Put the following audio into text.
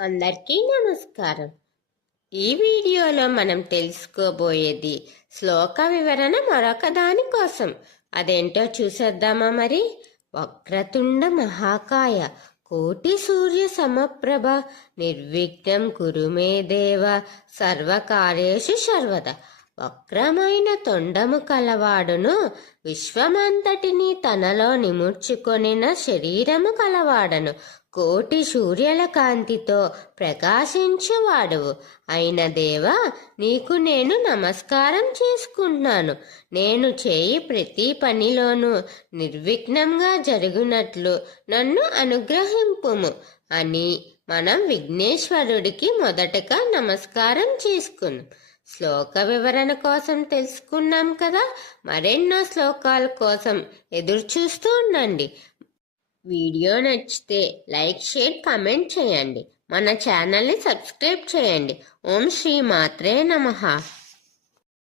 అందరికీ నమస్కారం. ఈ వీడియోలో మనం తెలుసుకోబోయేది శ్లోక వివరణ మరొక దాని కోసం. అదేంటో చూసేద్దామా మరి? వక్రతుండ మహాకాయ కోటి సూర్య సమప్రభ నిర్విఘ్నం కురుమే దేవ సర్వకార్యేషు సర్వద. వక్రమైన తొండము కలవాడును విశ్వమంతటిని తనలో నిముర్చుకొనిన శరీరము కలవాడను. కోటి సూర్యుల కాంతితో ప్రకాశించువాడువు. అయిన దేవా నీకు నేను నమస్కారం చేసుకుంటున్నాను. నేను చేయి ప్రతి పనిలోనూ నిర్విఘ్నంగా జరుగునట్లు నన్ను అనుగ్రహింపుము అని మనం విఘ్నేశ్వరుడికి మొదటగా నమస్కారం చేసుకున్నాం. శ్లోక వివరణ కోసం తెలుసుకున్నాం కదా? మరెన్నో శ్లోకాల కోసం ఎదురు చూస్తూ ఉండండి. వీడియో నచ్చితే లైక్ షేర్ కమెంట్ చేయండి. మన ఛానల్ని సబ్స్క్రైబ్ చేయండి. ఓం శ్రీ మాత్రే నమః.